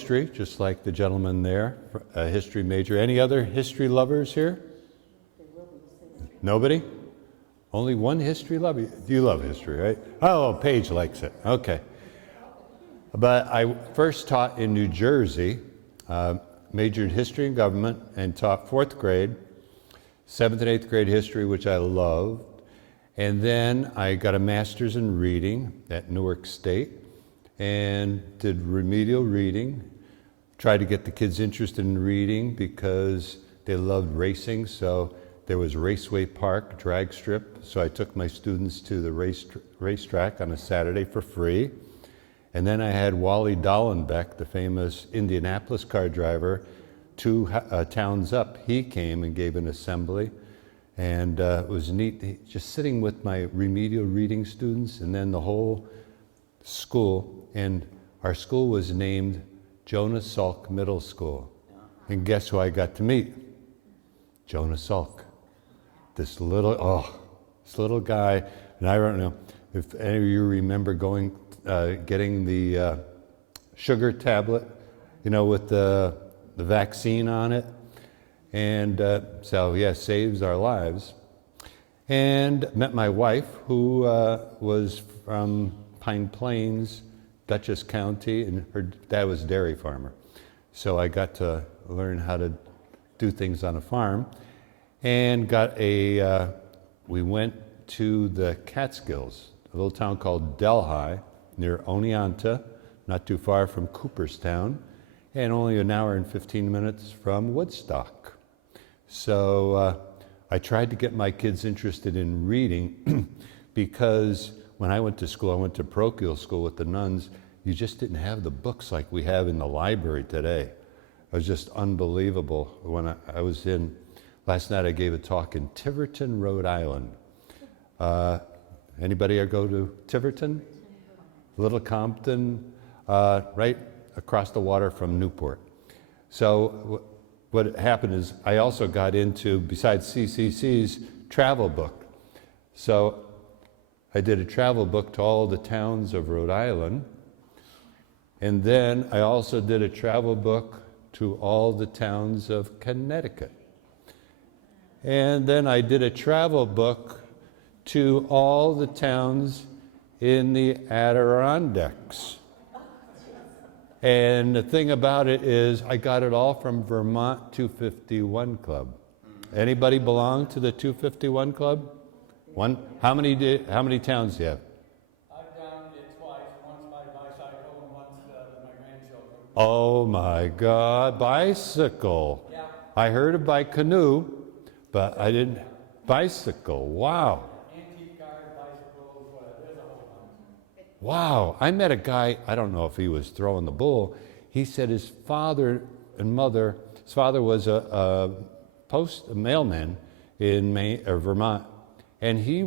history, just like the gentleman there, a history major. Any other history lovers here? Nobody? Only one history lover? You love history, right? Oh, Paige likes it. Okay. But I first taught in New Jersey, majored in history and government, and taught 4th grade, 7th and 8th grade history, which I loved. And then I got a master's in reading at Newark State and did remedial reading. Tried to get the kids interested in reading because they loved racing. So there was Raceway Park drag strip. So I took my students to the racetrack on a Saturday for free. And then I had Wally Dallenbeck, the famous Indianapolis car driver, 2 towns up. He came and gave an assembly. And it was neat, just sitting with my remedial reading students and then the whole school. And our school was named Jonas Salk Middle School. And guess who I got to meet? Jonas Salk. This little guy. And I don't know if any of you remember getting the sugar tablet, with the vaccine on it. And so, yeah, saves our lives. And met my wife, who was from Pine Plains, Dutchess County, and her dad was a dairy farmer. So I got to learn how to do things on a farm. And we went to the Catskills, a little town called Delhi, near Oneonta, not too far from Cooperstown, and only an hour and 15 minutes from Woodstock. So I tried to get my kids interested in reading because when I went to school, I went to parochial school with the nuns, you just didn't have the books like we have in the library today. It was just unbelievable. When I was last night I gave a talk in Tiverton, Rhode Island. Anybody ever go to Tiverton? Little Compton, right across the water from Newport. So what happened is I also got into, besides CCC's, travel book. So I did a travel book to all the towns of Rhode Island. And then I also did a travel book to all the towns of Connecticut. And then I did a travel book to all the towns in the Adirondacks. And the thing about it is I got it all from Vermont 251 Club. Anybody belong to the 251 Club? One? How many towns do you have? I've done it twice, once by bicycle and once with my grandchildren. Oh my God, bicycle. Yeah. I heard it by canoe, but I didn't. Bicycle, wow. Antique cars, bicycles, there's a whole bunch. Wow, I met a guy, I don't know if he was throwing the bull, he said his father and mother, his father was a mailman in Vermont, and he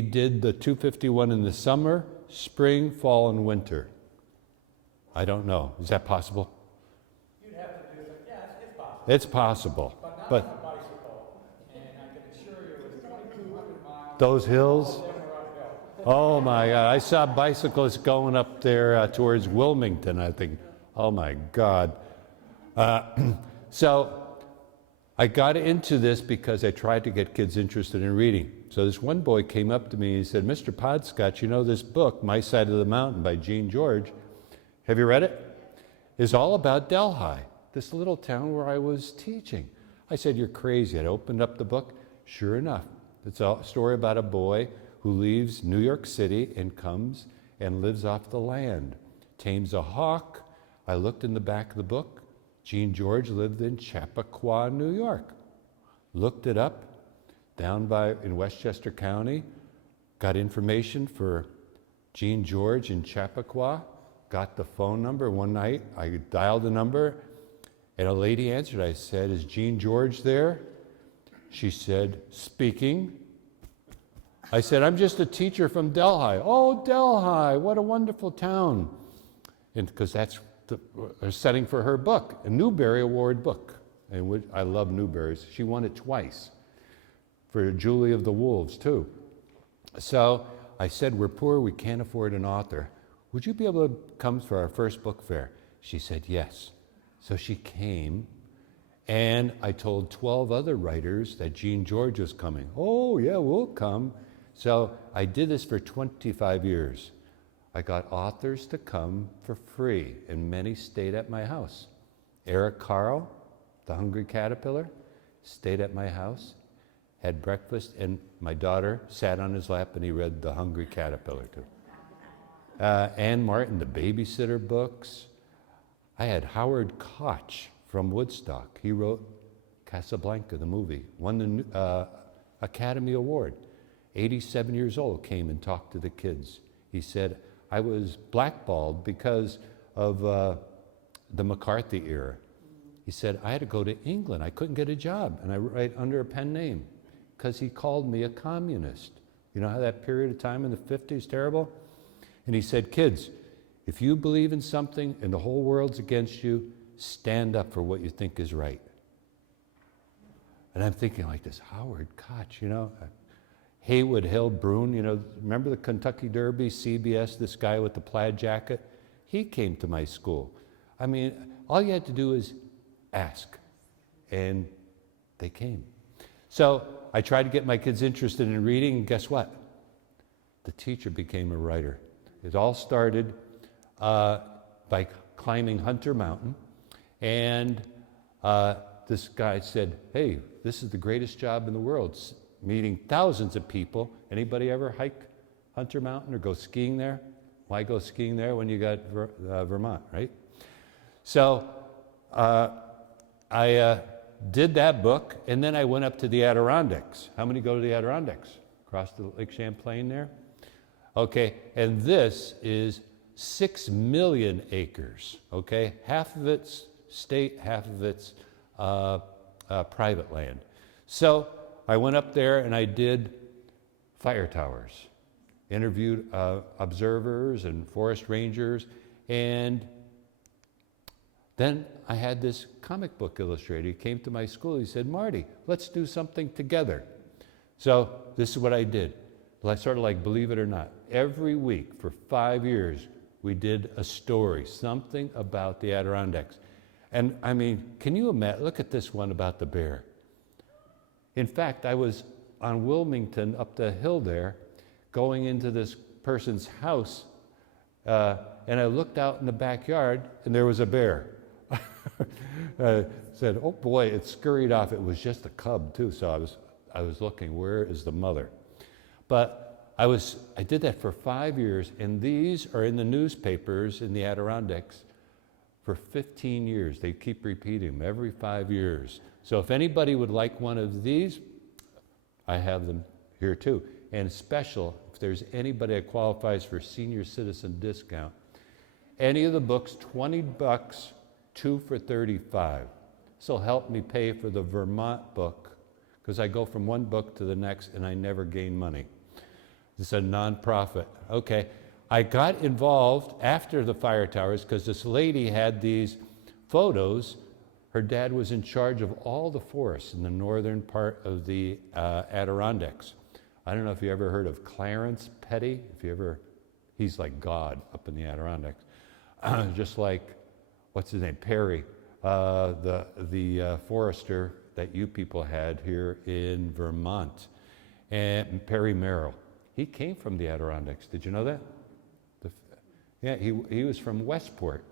did the 251 in the summer, spring, fall, and winter. I don't know, is that possible? You'd have to do it, yeah, it's possible. It's possible. But not on a bicycle, and I can assure you it was 2,200 miles. Those hills? Oh my God, I saw bicyclists going up there towards Wilmington, I think. Oh my God. So I got into this because I tried to get kids interested in reading. So this one boy came up to me and he said, Mr. Podskoch, you know this book, My Side of the Mountain by Gene George, have you read it? It's all about Delhi, this little town where I was teaching. I said, you're crazy. I opened up the book. Sure enough, it's a story about a boy who leaves New York City and comes and lives off the land, tames a hawk. I looked in the back of the book. Gene George lived in Chappaqua, New York. Looked it up down in Westchester County, got information for Gene George in Chappaqua, got the phone number. One night I dialed the number and a lady answered. I said, is Gene George there? She said, speaking. I said, I'm just a teacher from Delhi. Oh, Delhi, what a wonderful town. And because that's the setting for her book, a Newbery Award book. And I love Newberys. She won it twice for Julie of the Wolves, too. So I said, we're poor, we can't afford an author. Would you be able to come for our first book fair? She said, yes. So she came, and I told 12 other writers that Gene George was coming. Oh, yeah, we'll come. So I did this for 25 years. I got authors to come for free, and many stayed at my house. Eric Carle, The Hungry Caterpillar, stayed at my house, had breakfast, and my daughter sat on his lap and he read The Hungry Caterpillar too. Anne Martin, the babysitter books. I had Howard Koch from Woodstock. He wrote Casablanca, the movie, won the Academy Award. 87 years old, came and talked to the kids. He said, I was blackballed because of the McCarthy era. He said, I had to go to England. I couldn't get a job, and I write under a pen name because he called me a communist. You know how that period of time in the 50s, terrible? And he said, kids, if you believe in something and the whole world's against you, stand up for what you think is right. And I'm thinking like this, Howard Koch, you know, Haywood Hill Brune, you know, remember the Kentucky Derby, CBS, this guy with the plaid jacket? He came to my school. I mean, all you had to do is ask, and they came. So I tried to get my kids interested in reading, and guess what? The teacher became a writer. It all started by climbing Hunter Mountain, and this guy said, hey, this is the greatest job in the world, meeting thousands of people. Anybody ever hike Hunter Mountain or go skiing there? Why go skiing there when you got Vermont, right? So I did that book, and then I went up to the Adirondacks. How many go to the Adirondacks? Across the Lake Champlain there? Okay, and this is 6 million acres, okay? Half of it's state, half of it's private land. So I went up there and I did fire towers, interviewed observers and forest rangers, and then I had this comic book illustrator. He came to my school. He said, Marty, let's do something together. So this is what I did. Sort of like Believe It or Not. Every week for 5 years, we did a story, something about the Adirondacks. And I mean, can you imagine? Look at this one about the bear. In fact, I was on Wilmington up the hill there, going into this person's house, and I looked out in the backyard, and there was a bear. Said, oh boy, it scurried off. It was just a cub too, so I was looking, where is the mother? But I did that for 5 years, and these are in the newspapers in the Adirondacks for 15 years. They keep repeating them every 5 years. So if anybody would like one of these, I have them here too. And special, if there's anybody that qualifies for senior citizen discount, any of the books, $20, 2 for $35. This will help me pay for the Vermont book, because I go from one book to the next and I never gain money. It's a nonprofit. Okay, I got involved after the fire towers because this lady had these photos. Her dad was in charge of all the forests in the northern part of the Adirondacks. I don't know if you ever heard of Clarence Petty. He's like God up in the Adirondacks. Just like, what's his name, Perry, the forester that you people had here in Vermont, and Perry Merrill. He came from the Adirondacks. Did you know that? Yeah, he was from Westport,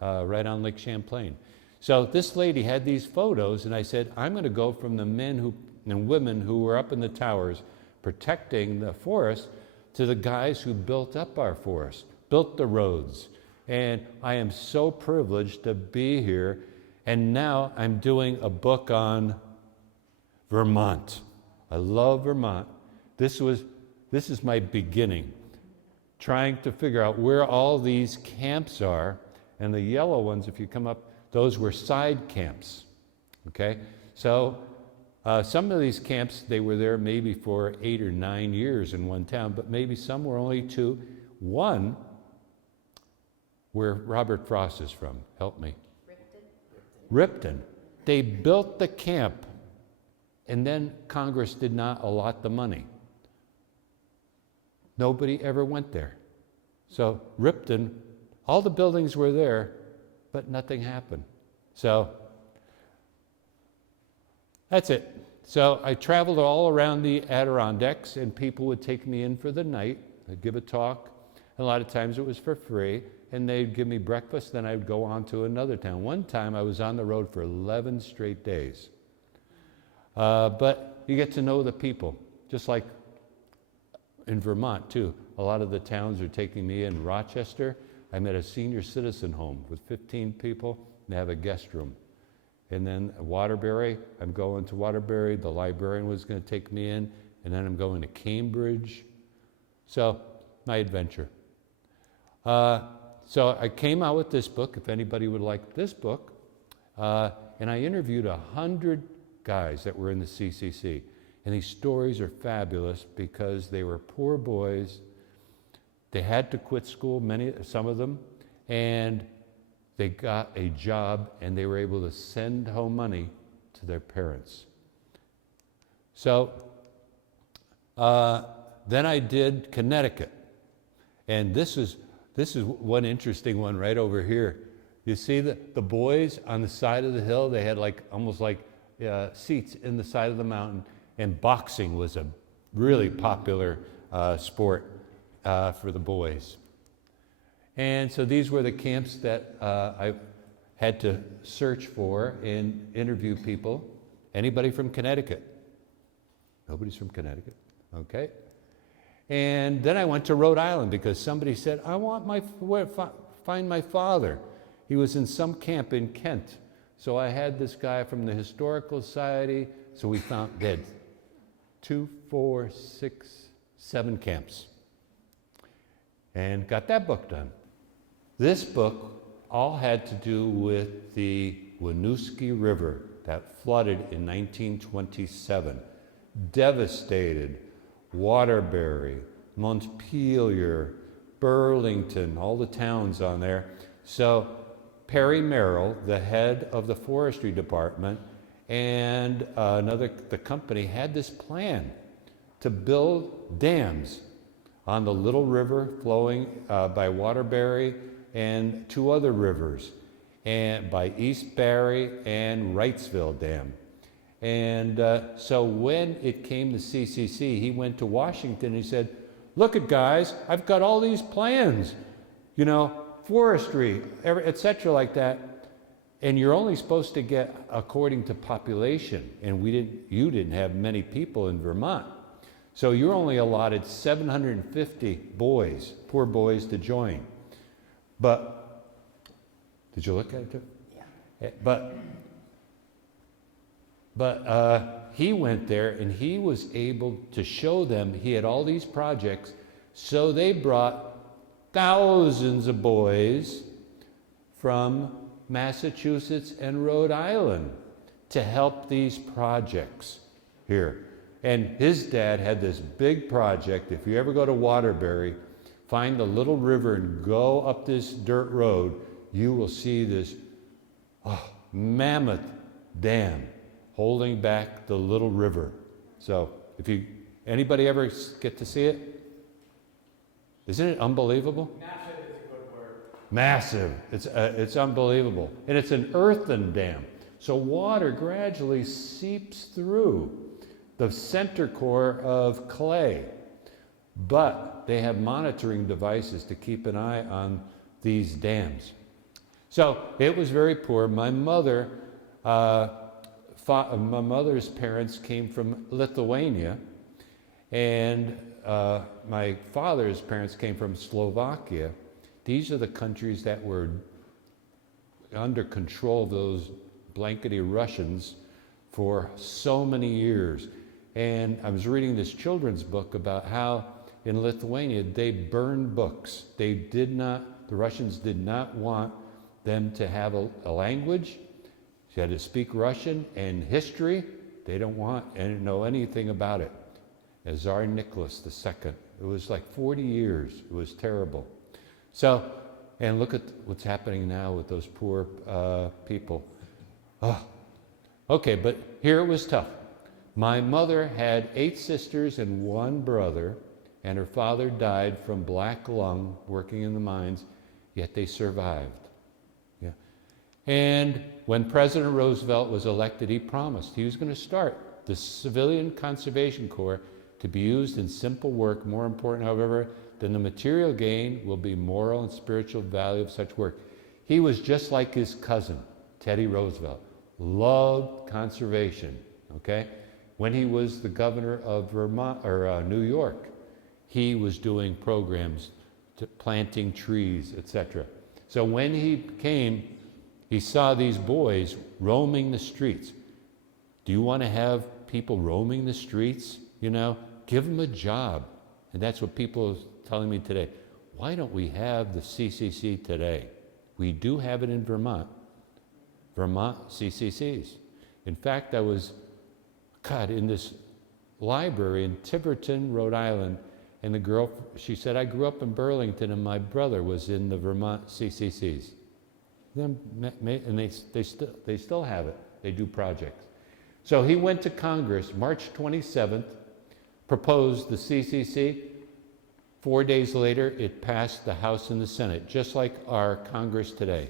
right on Lake Champlain. So this lady had these photos, and I said, I'm going to go from the men and women who were up in the towers protecting the forest to the guys who built up our forest, built the roads. And I am so privileged to be here. And now I'm doing a book on Vermont. I love Vermont. This is my beginning, trying to figure out where all these camps are. And the yellow ones, if you come up, those were side camps, okay? So some of these camps, they were there maybe for 8 or 9 years in one town, but maybe some were only 2. One, where Robert Frost is from, help me. Ripton. They built the camp, and then Congress did not allot the money. Nobody ever went there. So Ripton, all the buildings were there, but nothing happened. So that's it. So I traveled all around the Adirondacks, and people would take me in for the night. I'd give a talk. A lot of times it was for free, and they'd give me breakfast, then I'd go on to another town. One time I was on the road for 11 straight days. But you get to know the people, just like in Vermont too. A lot of the towns are taking me in. Rochester, I'm at a senior citizen home with 15 people, and they have a guest room. And then Waterbury, I'm going to Waterbury. The librarian was going to take me in, and then I'm going to Cambridge. So, my adventure. So I came out with this book, if anybody would like this book, and I interviewed 100 guys that were in the CCC. And these stories are fabulous because they were poor boys. They had to quit school, some of them, and they got a job and they were able to send home money to their parents. So then I did Connecticut. And this is one interesting one right over here. You see the boys on the side of the hill, they had almost like seats in the side of the mountain, and boxing was a really popular sport for the boys. And so these were the camps that I had to search for and interview people. Anybody from Connecticut? Nobody's from Connecticut. Okay. And then I went to Rhode Island because somebody said, I want find my father. He was in some camp in Kent. So I had this guy from the Historical Society. So we found they had 2, 4, 6, 7 camps. And got that book done. This book all had to do with the Winooski River that flooded in 1927, devastated Waterbury, Montpelier, Burlington, all the towns on there. So Perry Merrill, the head of the forestry department, and the company had this plan to build dams on the little river flowing by Waterbury and 2 other rivers, and by East Barry and Wrightsville Dam. And so when it came to CCC, he went to Washington and he said, look at guys, I've got all these plans, forestry, etc. like that, and you're only supposed to get according to population, and you didn't have many people in Vermont. So you're only allotted 750 boys, poor boys, to join. But, did you look at it too? Yeah. But he went there and he was able to show them he had all these projects, so they brought thousands of boys from Massachusetts and Rhode Island to help these projects here. And his dad had this big project. If you ever go to Waterbury, find the little river and go up this dirt road, you will see this mammoth dam holding back the little river. So if anybody ever get to see it, isn't it unbelievable? Massive is a good word. Massive. It's unbelievable. And it's an earthen dam. So water gradually seeps through the center core of clay. But they have monitoring devices to keep an eye on these dams. So it was very poor. My mother's parents came from Lithuania, and my father's parents came from Slovakia. These are the countries that were under control of those blankety Russians for so many years. And I was reading this children's book about how in Lithuania they burned books. The Russians did not want them to have a language. You had to speak Russian, and history, they don't want and know anything about it. As Tsar Nicholas II. It was like 40 years. It was terrible. So, and look at what's happening now with those poor people. Okay, but here it was tough. My mother had 8 sisters and 1 brother, and her father died from black lung working in the mines, yet they survived. Yeah. And when President Roosevelt was elected, he promised he was going to start the Civilian Conservation Corps to be used in simple work. More important, however, than the material gain will be moral and spiritual value of such work. He was just like his cousin, Teddy Roosevelt, loved conservation, okay? When he was the governor of Vermont, or New York, he was doing programs to planting trees, etc. So when he came, he saw these boys roaming the streets. Do you want to have people roaming the streets? You know, give them a job. And that's what people are telling me today. Why don't we have the CCC today? We do have it in Vermont. Vermont CCCs. In fact, I was, in this library in Tiverton, Rhode Island, and the girl, she said, I grew up in Burlington and my brother was in the Vermont CCCs. And they still have it. They do projects. So he went to Congress, March 27th, proposed the CCC. 4 days later, it passed the House and the Senate, just like our Congress today.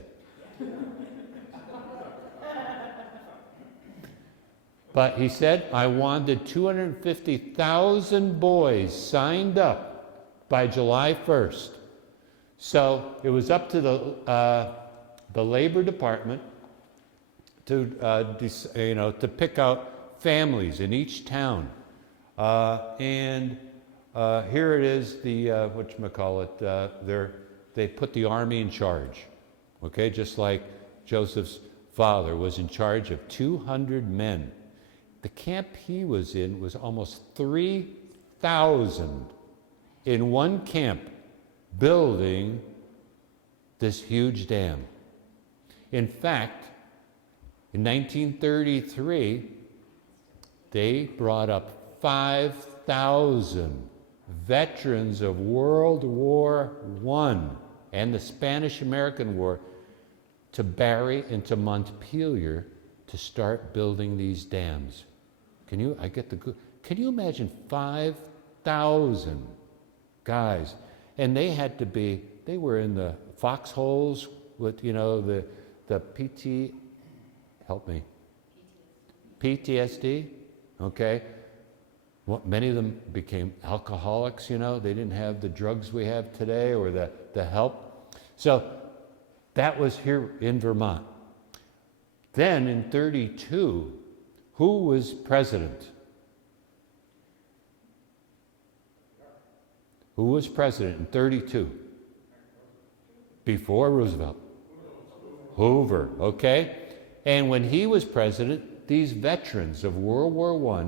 But he said, I wanted 250,000 boys signed up by July 1st. So it was up to the Labor Department to pick out families in each town. Here it is, they put the army in charge, okay? Just like Joseph's father was in charge of 200 men. The camp he was in was almost 3,000 in one camp building this huge dam. In fact, in 1933, they brought up 5,000 veterans of World War I and the Spanish-American War to Barry and to Montpelier to start building these dams. Can you imagine 5,000 guys? And they were in the foxholes with, the PTSD, okay? Many of them became alcoholics, they didn't have the drugs we have today or the help. So that was here in Vermont. Then in 1932, who was president? Who was president in 1932? Before Roosevelt? Hoover, okay? And when he was president, these veterans of World War I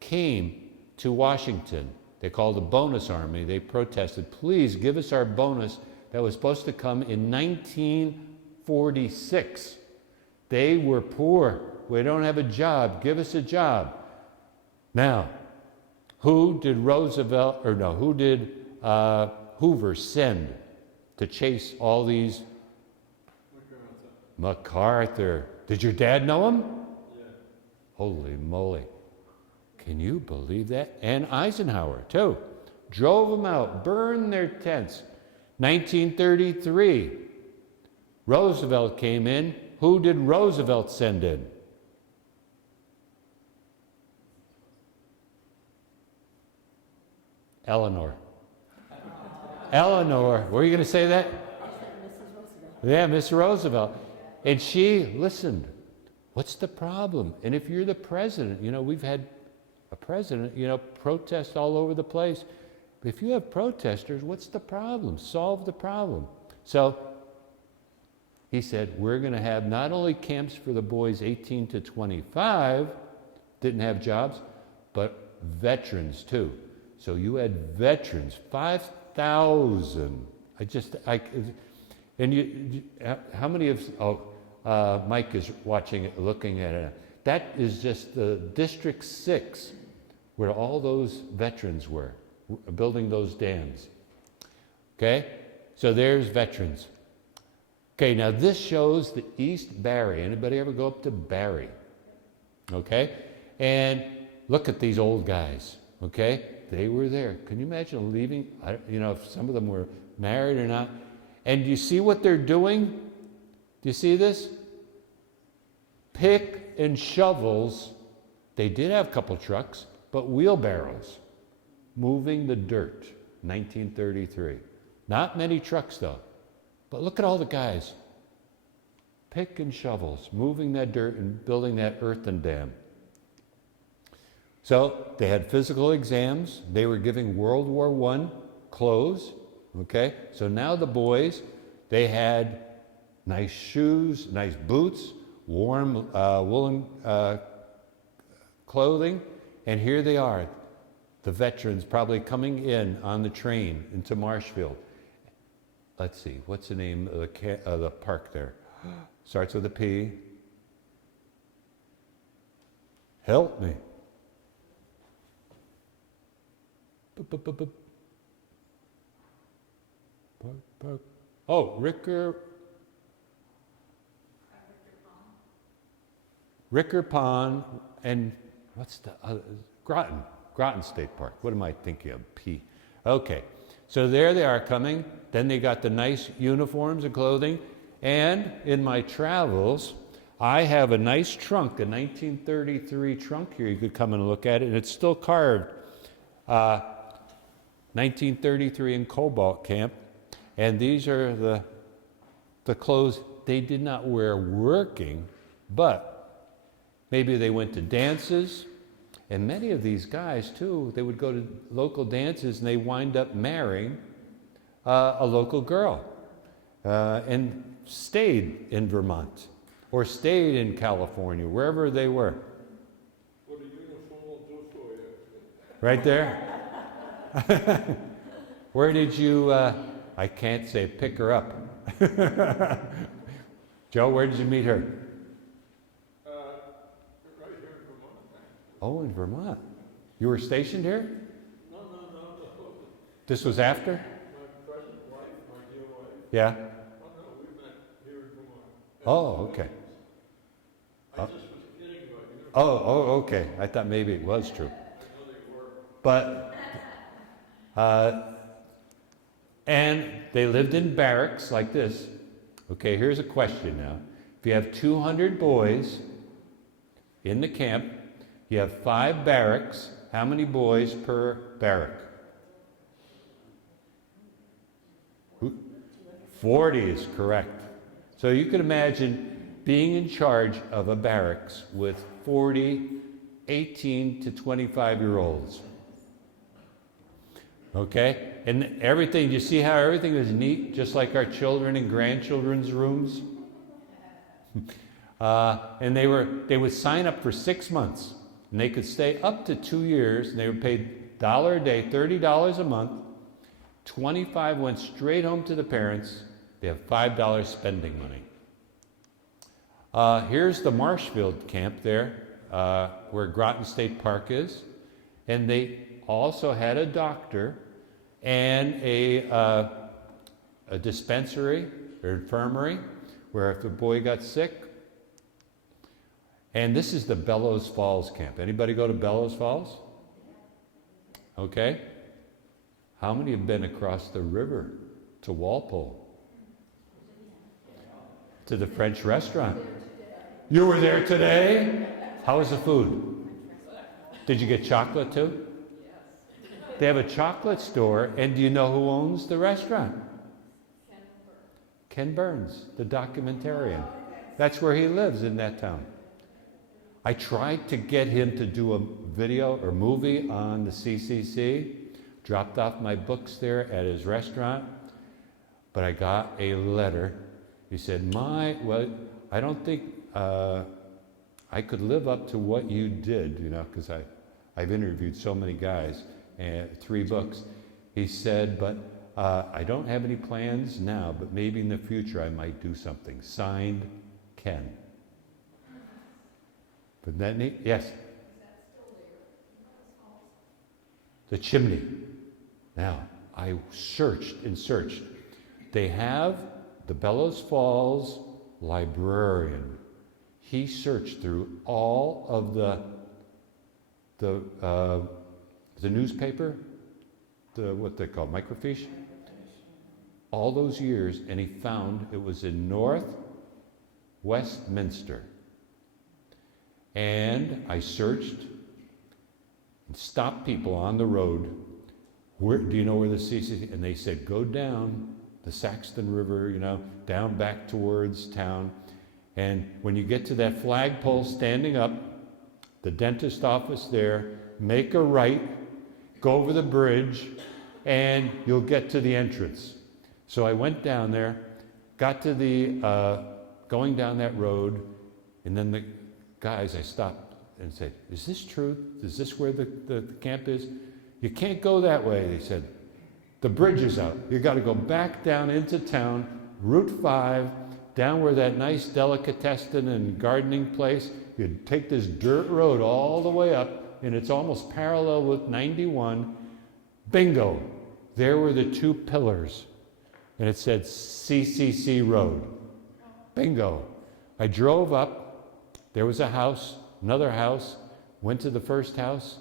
came to Washington. They called the bonus army. They protested, please give us our bonus that was supposed to come in 1946. They were poor. We don't have a job. Give us a job. Now, who did Hoover send to chase all these? MacArthur. Did your dad know him? Yeah. Holy moly. Can you believe that? And Eisenhower, too. Drove them out, burned their tents. 1933, Roosevelt came in. Who did Roosevelt send in? Eleanor. Eleanor, were you going to say that? Yeah, Miss Roosevelt. And she listened. What's the problem? And if you're the president, we've had a president, protest all over the place. If you have protesters, what's the problem? Solve the problem. So he said, we're going to have not only camps for the boys 18 to 25, didn't have jobs, but veterans too. So you had veterans, 5,000. How many of, Mike is watching it, looking at it. That is just the District 6, where all those veterans were, building those dams. Okay? So there's veterans. Okay, now this shows the East Barry. Anybody ever go up to Barry? Okay? And look at these old guys. Okay? They were there. Can you imagine leaving? If some of them were married or not. And you see what they're doing? Do you see this? Pick and shovels. They did have a couple trucks, but wheelbarrows moving the dirt. 1933. Not many trucks though. But look at all the guys. Pick and shovels, moving that dirt and building that earthen dam. So they had physical exams. They were giving World War I clothes. Okay, so now the boys, they had nice shoes, nice boots, warm woolen clothing, and here they are, the veterans probably coming in on the train into Marshfield. Let's see, what's the name of the park there? Starts with a P. Help me. Park. Oh, Ricker Pond, and what's the other? Groton State Park. What am I thinking of? P. Okay, so there they are coming. Then they got the nice uniforms and clothing. And in my travels, I have a nice trunk, a 1933 trunk here. You could come and look at it, and it's still carved. 1933 in Cobalt Camp. And these are the clothes they did not wear working, but maybe they went to dances. And many of these guys, too, they would go to local dances and they wind up marrying a local girl and stayed in Vermont or stayed in California, wherever they were. What a uniform will do for you. Right there? Where did you, I can't say pick her up. Joe, where did you meet her? Right here in Vermont. Oh, in Vermont. You were stationed here? No. This was after? My present wife, my dear wife. Yeah. Oh, no, we met here in Vermont. Oh, okay. I just was kidding about you. Oh, okay. I thought maybe it was true. I know they were. But, and they lived in barracks like this. Okay, here's a question now. If you have 200 boys in the camp, you have 5 barracks. How many boys per barrack? 40 is correct. So you can imagine being in charge of a barracks with 40 18 to 25-year-olds. Okay? And everything, you see how everything is neat, just like our children and grandchildren's rooms? And they would sign up for 6 months, and they could stay up to 2 years, and they were paid $1 a day, $30 a month. 25 went straight home to the parents. They have $5 spending money. Here's the Marshfield Camp there, where Groton State Park is. And they also had a doctor and a dispensary or infirmary where if a boy got sick. And this is the Bellows Falls Camp. Anybody go to Bellows Falls? Okay. How many have been across the river to Walpole? To the French restaurant? You were there today? How was the food? Did you get chocolate too? They have a chocolate store, and do you know who owns the restaurant? Ken Burns, the documentarian. That's where he lives, in that town. I tried to get him to do a video or movie on the CCC, dropped off my books there at his restaurant, but I got a letter. He said, well, I don't think I could live up to what you did, you know, because I've interviewed so many guys, and 3 books. He said, but I don't have any plans now, but maybe in the future I might do something. Signed, Ken. Isn't that neat? Yes? Is that still there? The chimney. Now, I searched and searched. They have the Bellows Falls librarian. He searched through all of the newspaper, what they call microfiche, all those years, and he found it was in North Westminster. And I searched and stopped people on the road. Where, do you know where the CCC? And they said, go down the Saxton River, you know, down back towards town. And when you get to that flagpole standing up, the dentist office there, make a right, go over the bridge, and you'll get to the entrance. So I went down there, got to the, going down that road, and then the guys, I stopped and said, is this true? Is this where the camp is? You can't go that way, they said. The bridge is out. You got to go back down into town, Route 5, down where that nice delicatessen and gardening place. You take this dirt road all the way up, and it's almost parallel with 91. Bingo! There were the two pillars, and it said CCC Road. Bingo! I drove up. There was a house, another house. Went to the first house,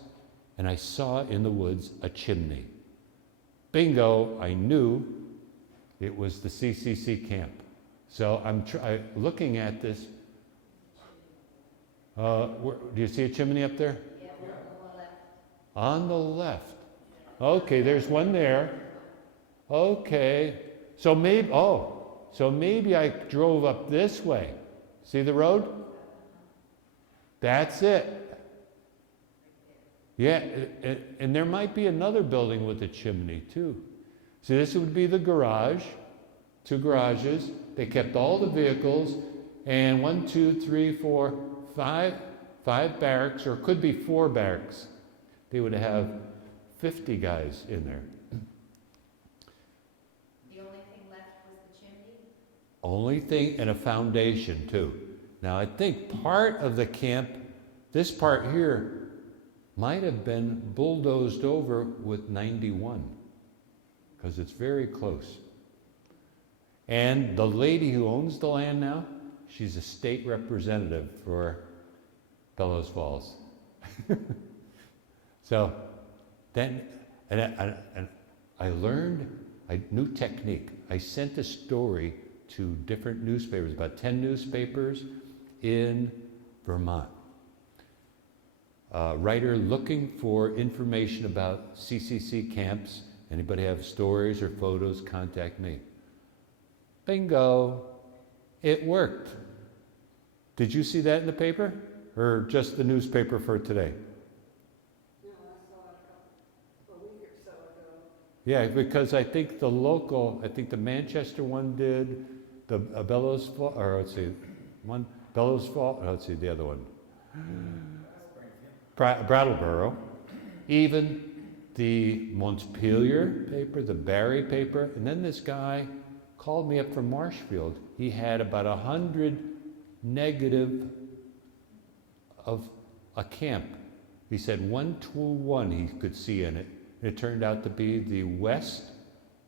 and I saw in the woods a chimney. Bingo! I knew it was the CCC camp. So I'm looking at this. Do you see a chimney up there? Yeah, on the left. On the left. Okay, there's one there. Okay. So maybe I drove up this way. See the road? That's it. Yeah, and there might be another building with a chimney too. So this would be the garage, two garages. They kept all the vehicles, and 1, 2, 3, 4, 5 barracks, or it could be 4 barracks. They would have 50 guys in there. The only thing left was the chimney? Only thing, and a foundation too. Now I think part of the camp, this part here, might have been bulldozed over with 91, because it's very close. And the lady who owns the land now, she's a state representative for Bellows Falls. So then, and I learned a new technique. I sent a story to different newspapers, about 10 newspapers in Vermont. Writer looking for information about CCC camps. Anybody have stories or photos, contact me. Bingo, it worked. Did you see that in the paper? Or just the newspaper for today? No, I saw it a week or so ago. Yeah, because I think the Manchester one did, the Bellows Falls, or let's see, one, Bellows Falls, let's see, the other one. Brattleboro, even the Montpelier paper, the Barry paper, and then this guy called me up from Marshfield. He had about 100 negative of a camp. He said 121 he could see in it. It turned out to be the West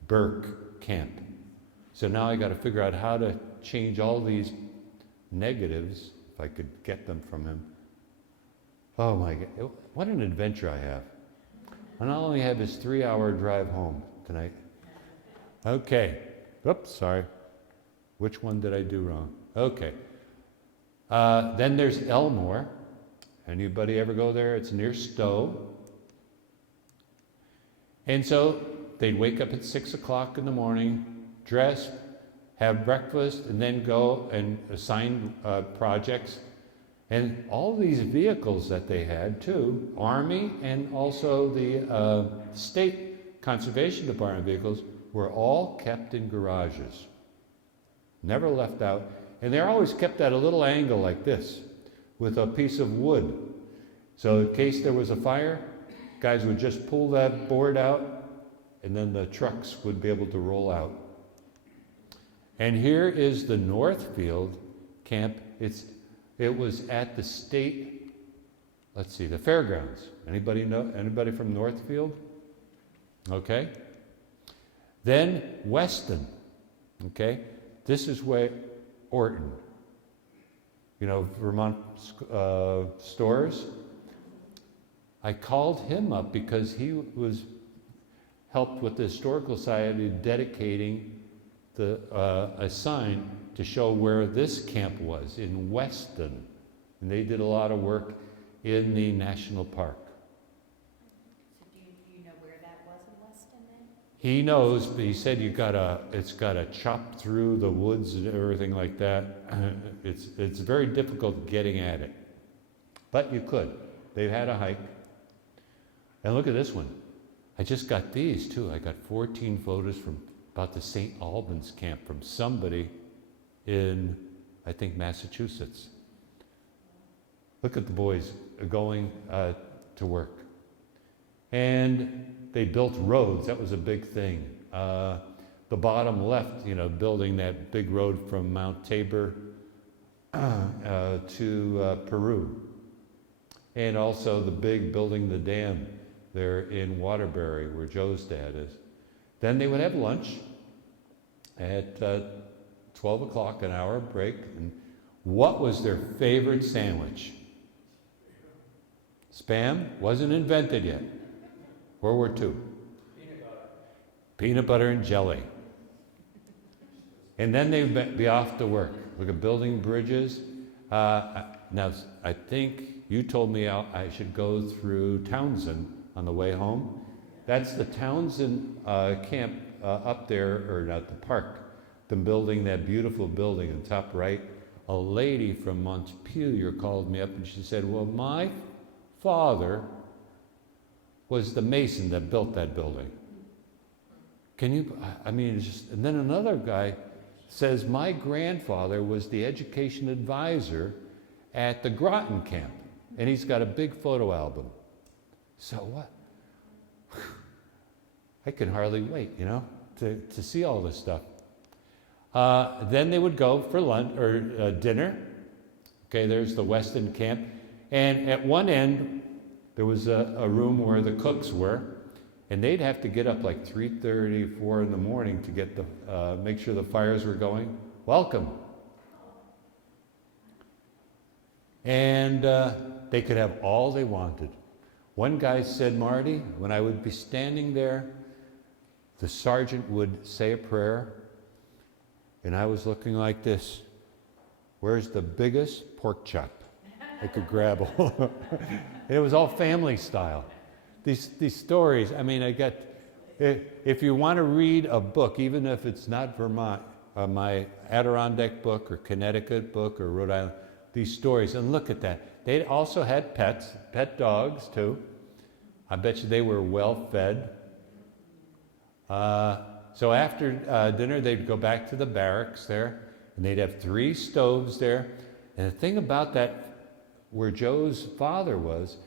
Burke Camp. So now I got to figure out how to change all these negatives, if I could get them from him. Oh my God, what an adventure I have. And I'll only have his 3-hour drive home tonight. Okay, oops, sorry. Which one did I do wrong? Okay. Then there's Elmore. Anybody ever go there? It's near Stowe. And so they'd wake up at 6 o'clock in the morning, dress, have breakfast, and then go and assign projects. And all these vehicles that they had too, Army and also the State Conservation Department vehicles, were all kept in garages. Never left out. And they're always kept at a little angle like this, with a piece of wood. So in case there was a fire, guys would just pull that board out, and then the trucks would be able to roll out. And here is the Northfield Camp. It was at the state, let's see, the fairgrounds. Anybody know? Anybody from Northfield? Okay. Then Westin. Okay. This is where Orton. You know, Vermont stores. I called him up because he was helped with the Historical Society dedicating a sign to show where this camp was, in Westin. And they did a lot of work in the national park. So do you know where that was in Weston then? He knows, but he said it's gotta chop through the woods and everything like that. It's very difficult getting at it. But you could. They've had a hike. And look at this one. I just got these too. I got 14 photos from about the St. Albans camp from somebody in, I think, Massachusetts. Look at the boys going to work. And they built roads. That was a big thing. The bottom left, building that big road from Mount Tabor to Peru. And also the big building the dam there in Waterbury, where Joe's dad is. Then they would have lunch at 12 o'clock, an hour break. And what was their favorite sandwich? Spam wasn't invented yet. World War II. Peanut butter and jelly. And then they'd be off to work. Look at building bridges. Now, I think you told me I should go through Townsend on the way home. That's the Townsend camp up there, or not the park, the building, that beautiful building in the top right. A lady from Montpelier called me up and she said, well, my father was the mason that built that building. Can you, it's just, and then another guy says, my grandfather was the education advisor at the Groton Camp, and he's got a big photo album. So what? I can hardly wait, to see all this stuff. Then they would go for lunch or dinner. Okay, there's the Westin Camp. And at one end, there was a room where the cooks were, and they'd have to get up like 3:30, 4 in the morning to get make sure the fires were going. Welcome. And they could have all they wanted. One guy said, Marty, when I would be standing there, the sergeant would say a prayer, and I was looking like this. Where's the biggest pork chop I could grab? It was all family style. These stories, if you want to read a book, even if it's not Vermont, my Adirondack book or Connecticut book or Rhode Island, these stories, and look at that. They also had pets, pet dogs too. I bet you they were well fed. So after dinner, they'd go back to the barracks there, and they'd have 3 stoves there. And the thing about that, where Joe's father was,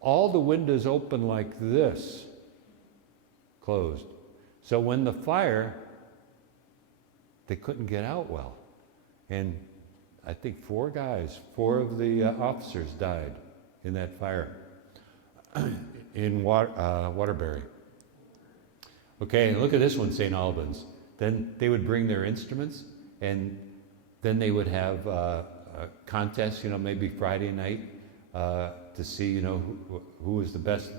all the windows open like this, closed. So when the fire, they couldn't get out well. And I think 4 of the officers died in that fire in Waterbury. Okay, look at this one, St. Albans. Then they would bring their instruments, and then they would have a contest, maybe Friday night, to see, who was the best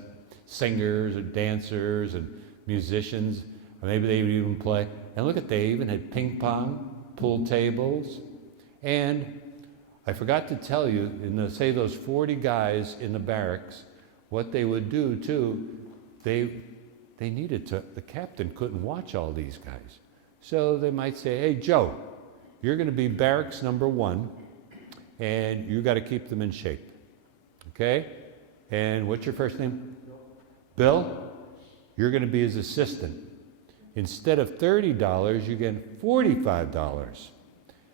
singers or dancers and musicians. Or maybe they would even play. And look they even had ping pong, pool tables. And I forgot to tell you, say those 40 guys in the barracks, what they would do too, they needed to, the captain couldn't watch all these guys. So they might say, hey, Joe, you're going to be barracks number 1, and you got to keep them in shape. Okay? And what's your first name? Bill? You're going to be his assistant. Instead of $30, you get $45.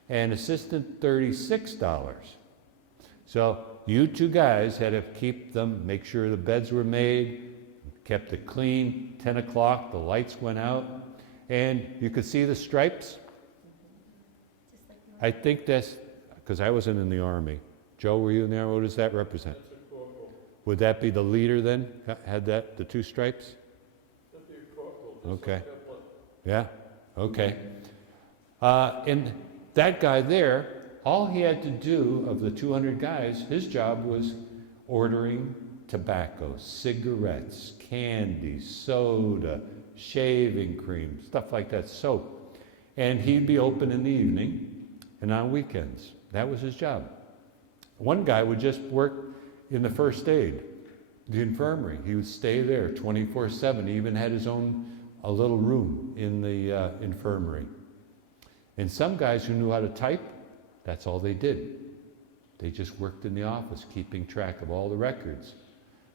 And assistant, $36. So you 2 guys had to keep them, make sure the beds were made, kept it clean. 10 o'clock, the lights went out, and you could see the stripes. I think that's, because I wasn't in the Army. Joe, were you in there? What does that represent? That's a corporal. Would that be the leader then? Had that, the 2 stripes? That'd be a corporal. Just Okay. like that one. Yeah, okay. And that guy there, all he had to do of the 200 guys, his job was ordering tobacco, cigarettes, candy, soda, shaving cream, stuff like that, soap. And he'd be open in the evening and on weekends. That was his job. One guy would just work in the first aid, the infirmary. He would stay there 24/7. He even had his own a little room in the infirmary. And some guys who knew how to type, that's all they did. They just worked in the office, keeping track of all the records.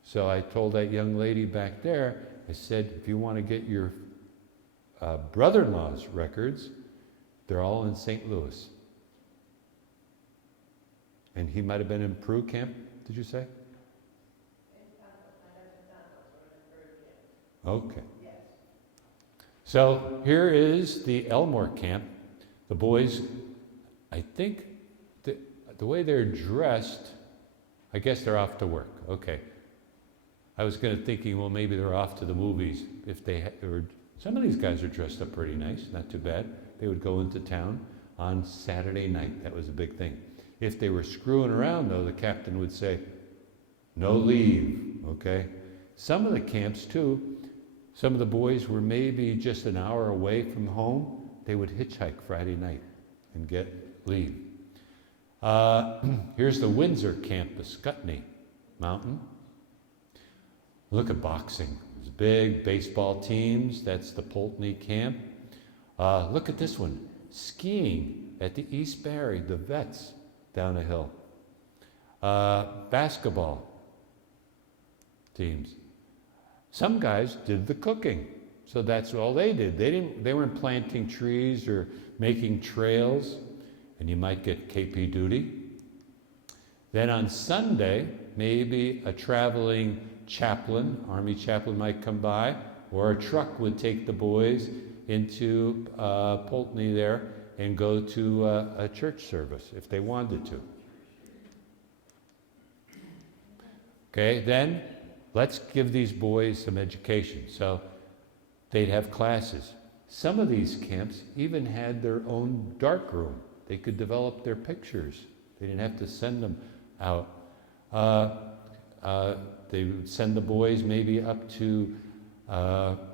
So I told that young lady back there, I said, if you want to get your brother-in-law's records, they're all in St. Louis. And he might have been in Peru Camp, did you say? Okay. So here is the Elmore Camp. The boys, I think the way they're dressed, I guess they're off to work. Okay. I was thinking, well, maybe they're off to the movies. If they were, some of these guys are dressed up pretty nice, not too bad. They would go into town on Saturday night. That was a big thing. If they were screwing around, though, the captain would say, no leave, okay? Some of the camps, too, some of the boys were maybe just an hour away from home. They would hitchhike Friday night and get leave. Here's the Windsor Campus, Scutney Mountain. Look at boxing. There's big baseball teams. That's the Pulteney Camp. Look at this one. Skiing at the East Barry, the Vets down a hill. Basketball teams. Some guys did the cooking. So that's all they did. They weren't planting trees or making trails. And you might get KP duty. Then on Sunday, maybe a traveling chaplain, army chaplain might come by, or a truck would take the boys into Pulteney there and go to a church service if they wanted to. Okay, then let's give these boys some education. So they'd have classes. Some of these camps even had their own darkroom. They could develop their pictures. They didn't have to send them out. They would send the boys maybe up to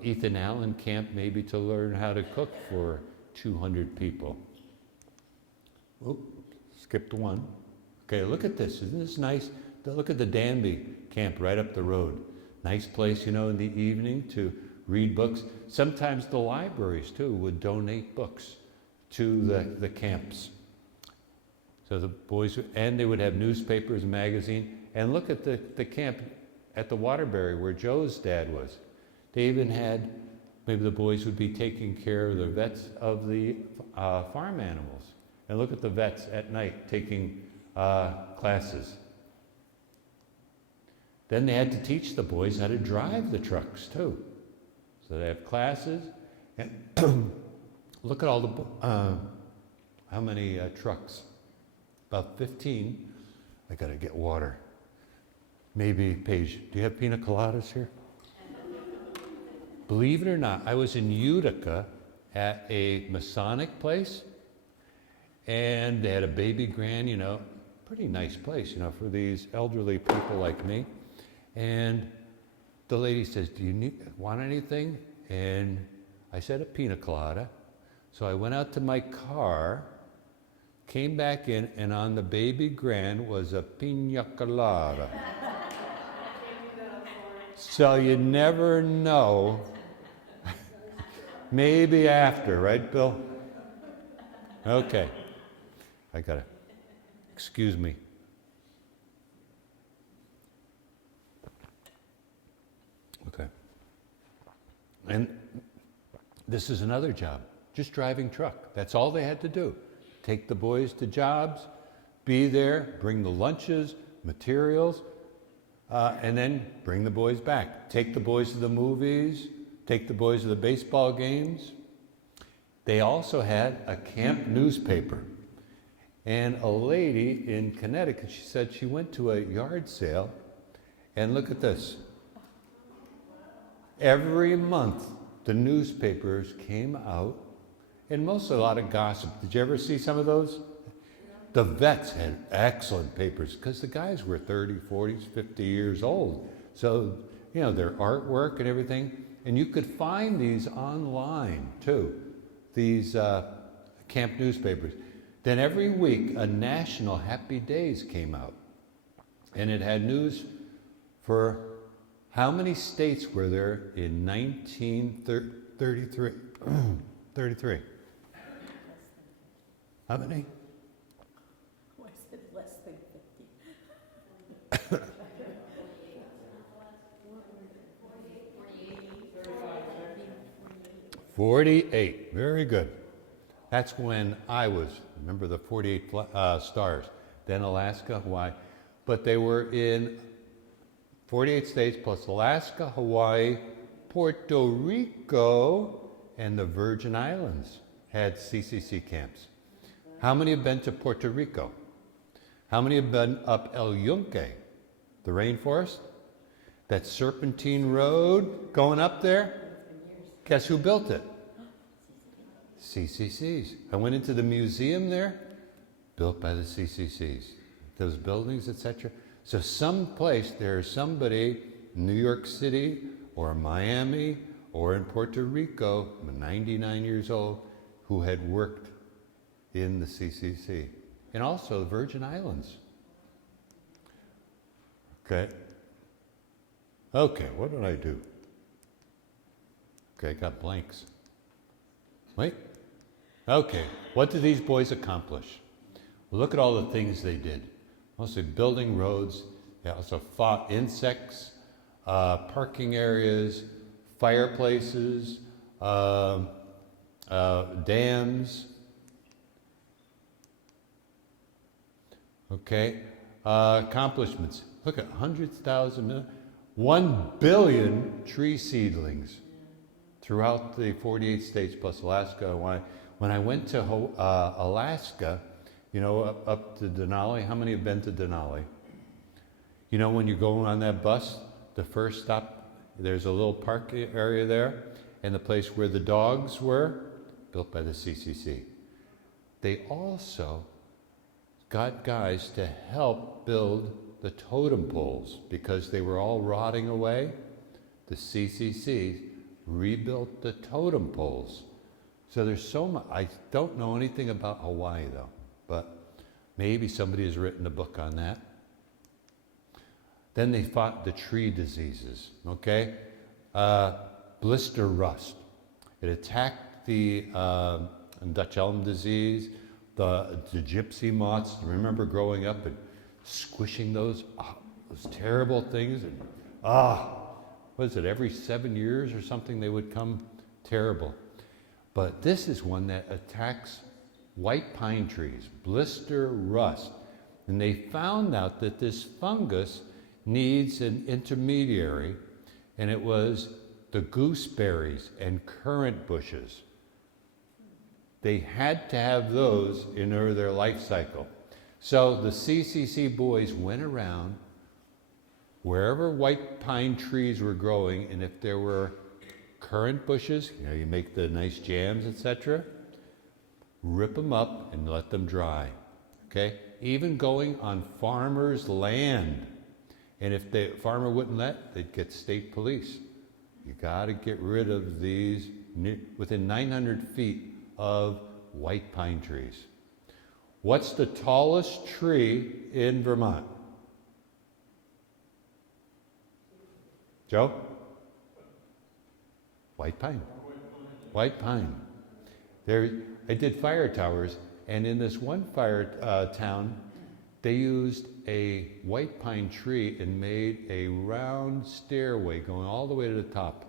Ethan Allen Camp maybe to learn how to cook for 200 people. Oop, skipped one. Okay, look at this. Isn't this nice? Look at the Danby Camp right up the road. Nice place, in the evening to read books. Sometimes the libraries, too, would donate books to the camps. So the boys, and they would have newspapers and magazine. And look at the camp at the Waterbury where Joe's dad was. They even had, maybe the boys would be taking care of the vets of the farm animals. And look at the vets at night taking classes. Then they had to teach the boys how to drive the trucks too. So they have classes. And look at all the, how many trucks? About 15. I gotta get water. Maybe, Paige, do you have pina coladas here? Believe it or not, I was in Utica at a Masonic place, and they had a baby grand, pretty nice place, for these elderly people like me. And the lady says, do you want anything? And I said, a pina colada. So I went out to my car, came back in, and on the baby grand was a pina colada. So you never know. Maybe after, right, Bill? Okay. I gotta, excuse me. Okay. And this is another job, just driving truck. That's all they had to do. Take the boys to jobs, be there, bring the lunches, materials, and then bring the boys back. Take the boys to the movies, take the boys to the baseball games. They also had a camp newspaper. And a lady in Connecticut, she said she went to a yard sale, and look at this. Every month, the newspapers came out, and mostly a lot of gossip. Did you ever see some of those? The vets had excellent papers because the guys were 30, 40, 50 years old. So, their artwork and everything. And you could find these online, too. These camp newspapers. Then every week, a national Happy Days came out. And it had news for how many states were there in 1933. 33. How many? I said less than 50. 48. Very good. That's when I was, remember the 48 stars. Then Alaska, Hawaii. But they were in 48 states plus Alaska, Hawaii, Puerto Rico, and the Virgin Islands had CCC camps. How many have been to Puerto Rico? How many have been up El Yunque, the rainforest? That serpentine road going up there? Guess who built it? CCCs. I went into the museum there, built by the CCCs. Those buildings, etc. So someplace there's somebody in New York City or Miami or in Puerto Rico, 99 years old, who had worked in the CCC. And also the Virgin Islands. Okay. Okay, what did I do? Okay, I got blanks. Wait. Okay, what did these boys accomplish? Well, look at all the things they did. Mostly building roads. They also fought insects, parking areas, fireplaces, dams. Okay, accomplishments. Look at hundreds, thousands, 1 billion tree seedlings throughout the 48 states plus Alaska. When I went to Alaska, you know, up to Denali. How many have been to Denali? You know, when you're going on that bus, the first stop, there's a little park area there, and the place where the dogs were, built by the CCC. They also got guys to help build the totem poles because they were all rotting away. The CCC rebuilt the totem poles. So there's so much. I don't know anything about Hawaii though, but maybe somebody has written a book on that. Then they fought the tree diseases, okay? Blister rust. It attacked the Dutch elm disease, the gypsy moths. Remember growing up and squishing those terrible things? And, what is it, every 7 years or something they would come? Terrible. But this is one that attacks white pine trees, blister rust. And they found out that this fungus needs an intermediary, and it was the gooseberries and currant bushes. They had to have those in their life cycle. So the CCC boys went around wherever white pine trees were growing, and if there were currant bushes, you know, you make the nice jams, etc., rip them up and let them dry, okay? Even going on farmers' land. And if the farmer wouldn't let, they'd get state police. You got to get rid of these within 900 feet of white pine trees. What's the tallest tree in Vermont? Joe? White pine. White pine. There, I did fire towers, and in this one fire town, they used a white pine tree and made a round stairway going all the way to the top.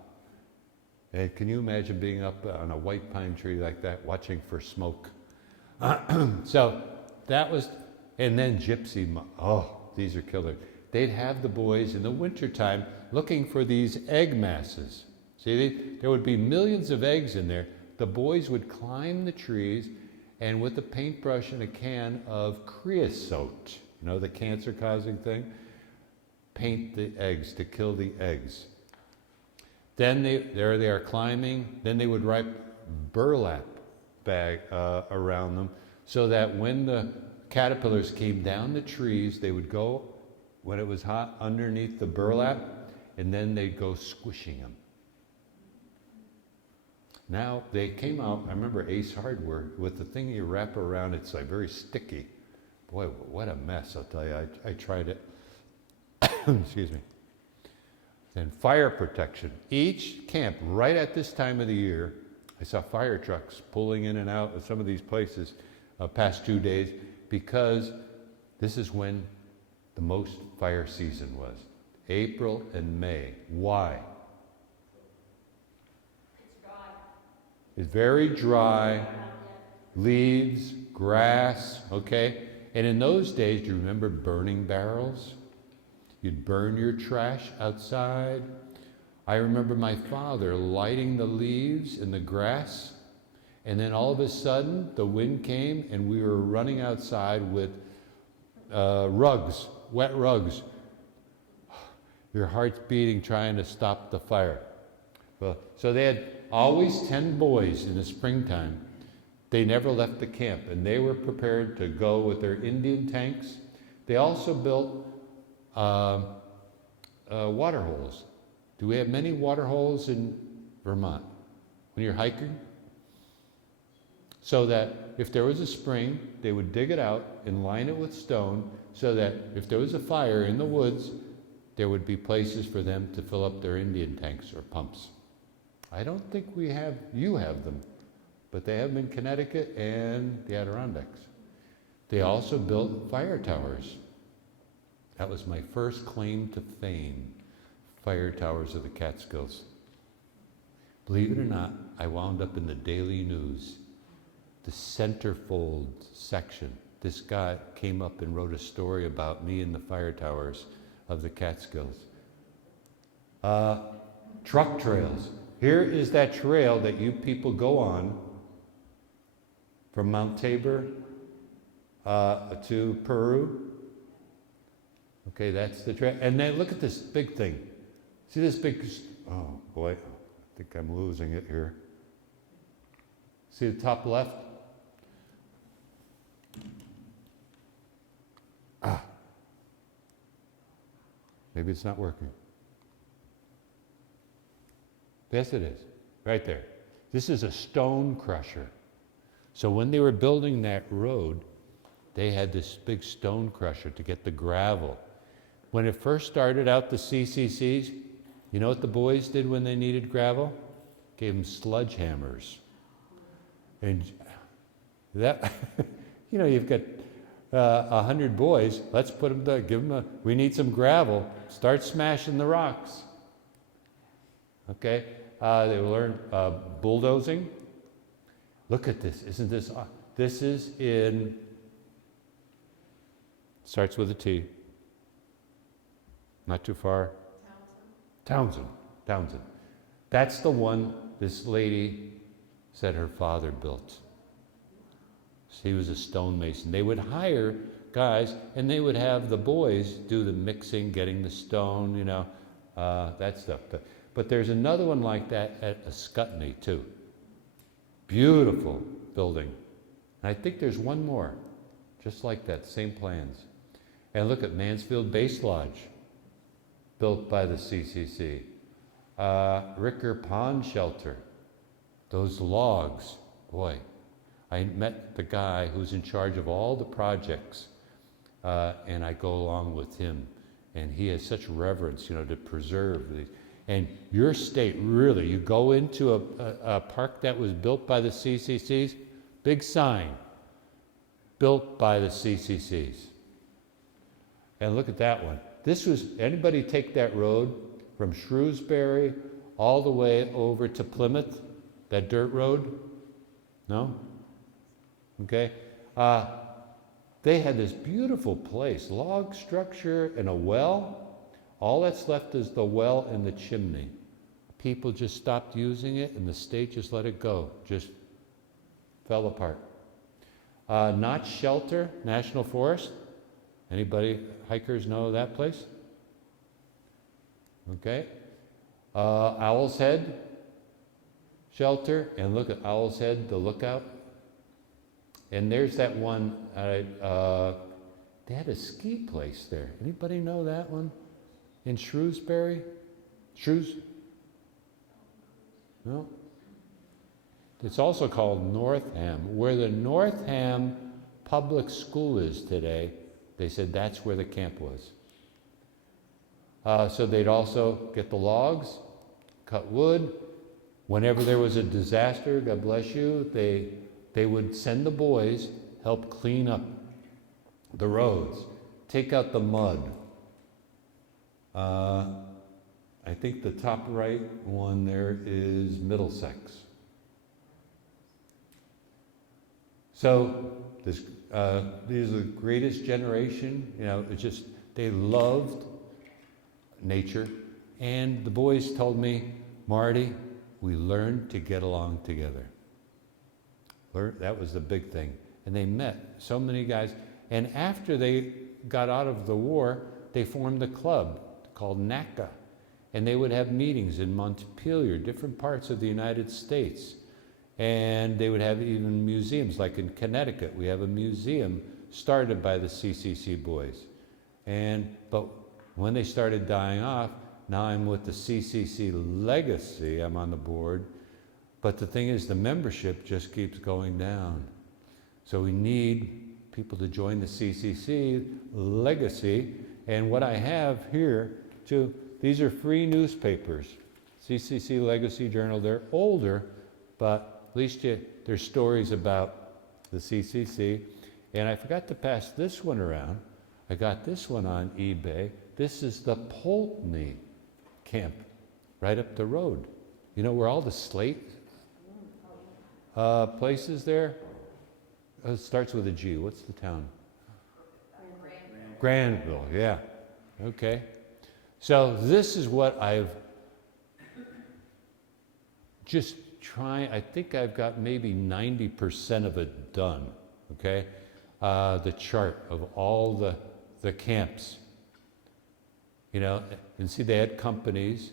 And can you imagine being up on a white pine tree like that, watching for smoke? So that was, and then gypsy, these are killer. They'd have the boys in the wintertime looking for these egg masses. See, there would be millions of eggs in there. The boys would climb the trees and with a paintbrush and a can of creosote, you know, the cancer-causing thing, paint the eggs to kill the eggs. Then there they are climbing. Then they would wrap burlap bag around them so that when the caterpillars came down the trees, they would go, when it was hot, underneath the burlap, and then they'd go squishing them. Now they came out, I remember Ace Hardware, with the thing you wrap around, it's like very sticky. Boy, what a mess, I'll tell you. I tried it. Excuse me. Then fire protection. Each camp, right at this time of the year, I saw fire trucks pulling in and out of some of these places past 2 days, because this is when the most fire season was. April and May. Why? It's very dry, leaves, grass, okay? And in those days, do you remember burning barrels? You'd burn your trash outside. I remember my father lighting the leaves in the grass, and then all of a sudden, the wind came, and we were running outside with rugs, wet rugs. Your heart's beating trying to stop the fire. Well, so they had always 10 boys in the springtime. They never left the camp, and they were prepared to go with their Indian tanks. They also built water holes. Do we have many water holes in Vermont when you're hiking? So that if there was a spring, they would dig it out and line it with stone, so that if there was a fire in the woods, there would be places for them to fill up their Indian tanks or pumps. I don't think you have them, but they have them in Connecticut and the Adirondacks. They also built fire towers. That was my first claim to fame, fire towers of the Catskills. Believe it or not, I wound up in the Daily News, the centerfold section. This guy came up and wrote a story about me and the fire towers of the Catskills. Truck trails. Here is that trail that you people go on from Mount Tabor to Peru. Okay, that's the trail. And then look at this big thing. See this big, oh boy, I think I'm losing it here. See the top left? Maybe it's not working. Yes, it is. Right there. This is a stone crusher. So when they were building that road, they had this big stone crusher to get the gravel. When it first started out, the CCCs, you know what the boys did when they needed gravel? Gave them sledgehammers. And that, you know, you've got 100 boys, let's put them to, give them we need some gravel, start smashing the rocks. Okay, they learned bulldozing. Look at this, isn't this, this is in, starts with a T. Not too far. Townsend. That's the one this lady said her father built. He was a stonemason. They would hire guys, and they would have the boys do the mixing, getting the stone, you know, that stuff. But there's another one like that at Ascutney too. Beautiful building. And I think there's one more, just like that, same plans. And look at Mansfield Base Lodge, built by the CCC. Ricker Pond Shelter, those logs, boy. I met the guy who's in charge of all the projects, and I go along with him. And he has such reverence, you know, to preserve these. And your state, really, you go into a park that was built by the CCCs, big sign, built by the CCCs. And look at that one. This was, anybody take that road from Shrewsbury all the way over to Plymouth, that dirt road? No? Okay. They had this beautiful place, log structure and a well. All that's left is the well and the chimney. People just stopped using it, and the state just let it go. Just fell apart. Notch Shelter National Forest. Anybody hikers know that place? Okay. Owl's Head Shelter, and look at Owl's Head, the lookout. And there's that one. They had a ski place there. Anybody know that one? In Shrewsbury? No? It's also called Northam. Where the Northam public school is today, they said that's where the camp was. So they'd also get the logs, cut wood. Whenever there was a disaster, God bless you, they would send the boys, help clean up the roads, take out the mud. I think the top right one there is Middlesex. So these are the greatest generation. You know, it's just they loved nature, and the boys told me, Marty, we learned to get along together. That was the big thing. And they met so many guys. And after they got out of the war, they formed a club called NACA. And they would have meetings in Montpelier, different parts of the United States. And they would have even museums, like in Connecticut, we have a museum started by the CCC boys. But when they started dying off, now I'm with the CCC Legacy, I'm on the board. But the thing is, the membership just keeps going down. So we need people to join the CCC Legacy. And what I have here, too, these are free newspapers. CCC Legacy Journal, they're older, but at least there's stories about the CCC. And I forgot to pass this one around. I got this one on eBay. This is the Poultney Camp, right up the road. You know where all the slate places there? It starts with a G. What's the town? Granville, yeah. Okay. So this is what I've just trying, I think I've got maybe 90% of it done, okay? The chart of all the camps. You know, and see they had companies.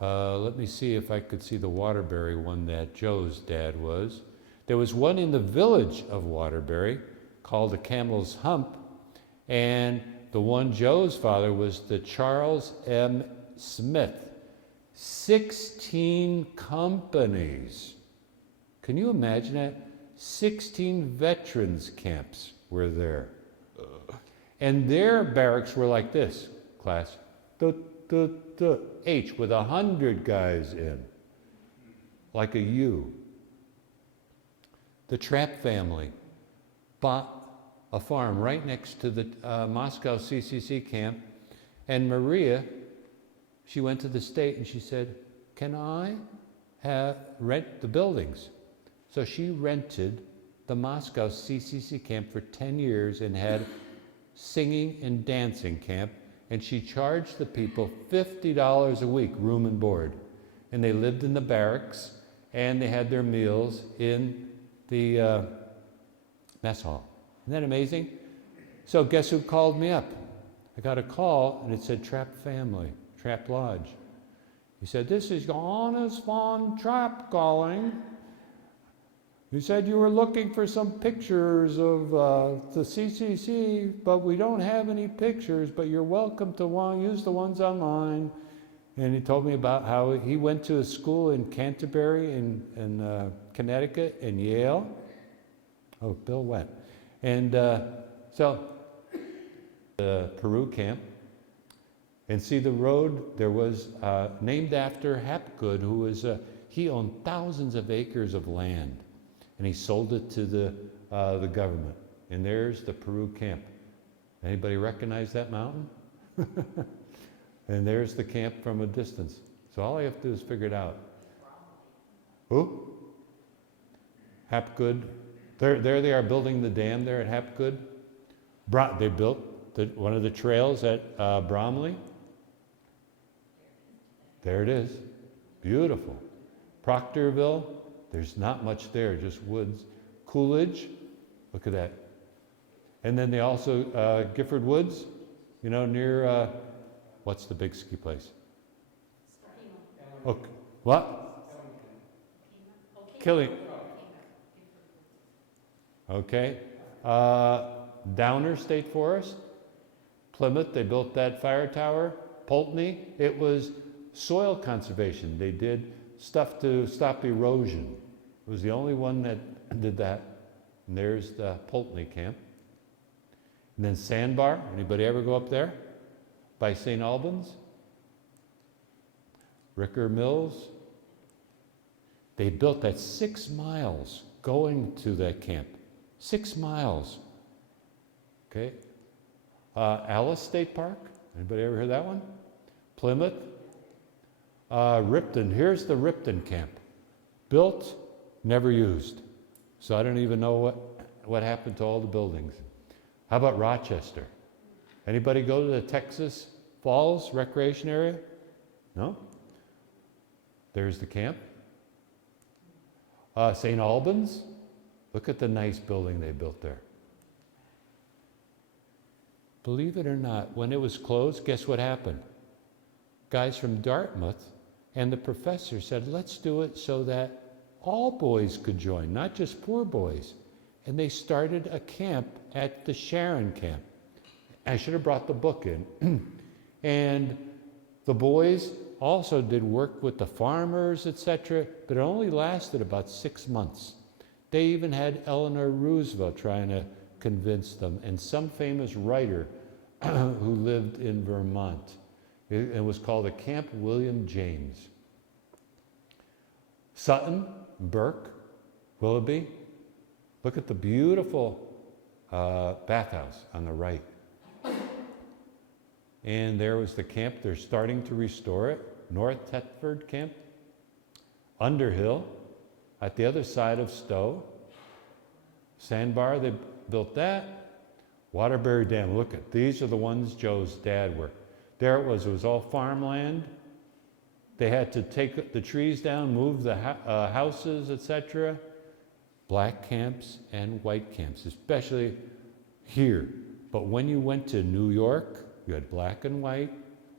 Let me see if I could see the Waterbury one that Joe's dad was. There was one in the village of Waterbury called the Camel's Hump, and the one Joe's father was the Charles M. Smith. 16 companies. Can you imagine that? 16 veterans camps were there. And their barracks were like this, class. H with 100 guys in, like a U. The Trapp family bought a farm right next to the Moscow CCC camp, and Maria, she went to the state and she said, can I rent the buildings? So she rented the Moscow CCC camp for 10 years and had singing and dancing camp, and she charged the people $50 a week, room and board. And they lived in the barracks, and they had their meals in the mess hall. Isn't that amazing? So guess who called me up? I got a call, and it said Trapp family, Trapp Lodge. He said, this is Johannes von Trapp calling. You said you were looking for some pictures of the CCC, but we don't have any pictures, but you're welcome to use the ones online. And he told me about how he went to a school in Canterbury in Connecticut and Yale. Oh, Bill went. And so the Peru Camp. And see the road, there was named after Hapgood, who was, he owned thousands of acres of land. And he sold it to the government. And there's the Peru Camp. Anybody recognize that mountain? And there's the camp from a distance. So all I have to do is figure it out. Who? Hapgood. There they are building the dam there at Hapgood. They built one of the trails at Bromley. There it is. Beautiful. Proctorville. There's not much there, just woods. Coolidge. Look at that. And then they also, Gifford Woods, you know, near, what's the big ski place? Okay. What? Killing. Okay. Downer State Forest. Plymouth, they built that fire tower. Poultney, it was soil conservation. They did stuff to stop erosion. It was the only one that did that. And there's the Pulteney Camp. And then Sandbar. Anybody ever go up there? By St. Albans? Ricker Mills. They built that 6 miles going to that camp. 6 miles. Okay. Alice State Park. Anybody ever heard that one? Plymouth. Ripton. Here's the Ripton Camp. Built, never used. So I don't even know what happened to all the buildings. How about Rochester? Anybody go to the Texas Falls Recreation Area? No? There's the camp. St. Albans. Look at the nice building they built there. Believe it or not, when it was closed, guess what happened? Guys from Dartmouth and the professor said, let's do it so that all boys could join, not just poor boys. And they started a camp at the Sharon Camp. I should have brought the book in. And the boys also did work with the farmers, etc., but it only lasted about 6 months. They even had Eleanor Roosevelt trying to convince them, and some famous writer who lived in Vermont. It was called the Camp William James. Sutton, Burke, Willoughby. Look at the beautiful bathhouse on the right. And there was the camp. They're starting to restore it. North Thetford Camp. Underhill, at the other side of Stowe. Sandbar, they built that. Waterbury Dam, look at, these are the ones Joe's dad worked. There it was all farmland. They had to take the trees down, move the houses, etc. Black camps and white camps, especially here. But when you went to New York, you had black and white,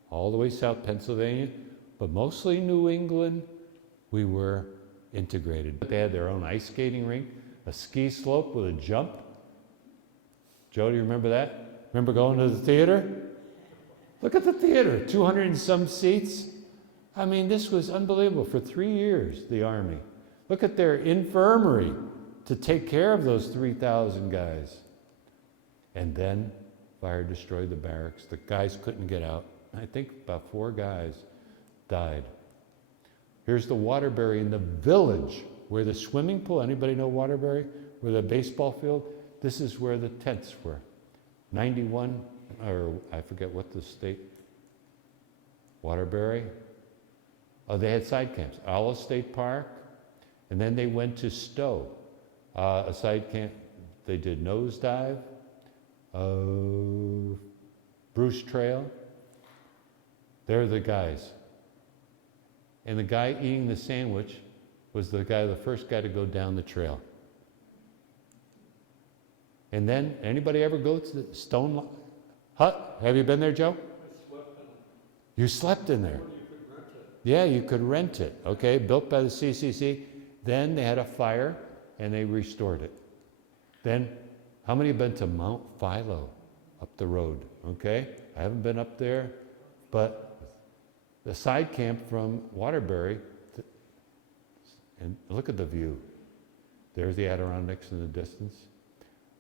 all the way south, Pennsylvania, but mostly New England, we were integrated. They had their own ice skating rink, a ski slope with a jump. Joe, do you remember that? Remember going to the theater? Look at the theater, 200 and some seats. I mean, this was unbelievable. For 3 years, the Army. Look at their infirmary to take care of those 3,000 guys. And then fire destroyed the barracks. The guys couldn't get out. I think about 4 guys died. Here's the Waterbury in the village where the swimming pool, anybody know Waterbury? Where the baseball field? This is where the tents were. 91, or I forget what the state, Waterbury. Oh, they had side camps. Alice State Park, and then they went to Stowe, a side camp. They did Nosedive, Bruce Trail. They're the guys. And the guy eating the sandwich was the first guy to go down the trail. And then, anybody ever go to the Stone Hut? Have you been there, Joe? I slept in it. You slept in there? You could rent it. Yeah, you could rent it, okay? Built by the CCC. Then they had a fire, and they restored it. Then, how many have been to Mount Philo up the road, okay? I haven't been up there, but the side camp from Waterbury, and look at the view. There's the Adirondacks in the distance.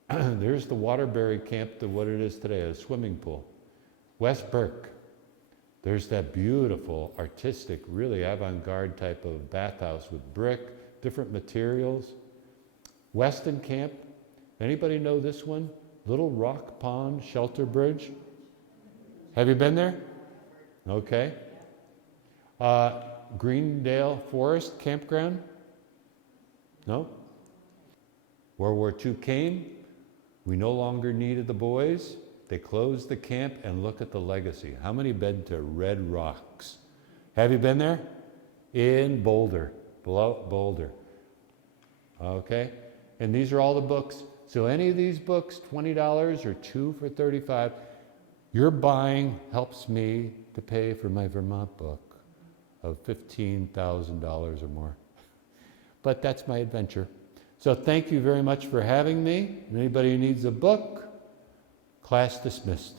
There's the Waterbury camp to what it is today, a swimming pool. West Burke. There's that beautiful, artistic, really avant-garde type of bathhouse with brick, different materials. Westin Camp. Anybody know this one? Little Rock Pond Shelter Bridge. Have you been there? Okay. Greendale Forest Campground? No? World War II came. We no longer needed the boys. They closed the camp, and look at the legacy. How many been to Red Rocks? Have you been there? In Boulder, below Boulder. Okay? And these are all the books. So any of these books, $20 or 2 for $35, your buying helps me to pay for my Vermont book of $15,000 or more. But that's my adventure. So thank you very much for having me. Anybody who needs a book, class dismissed.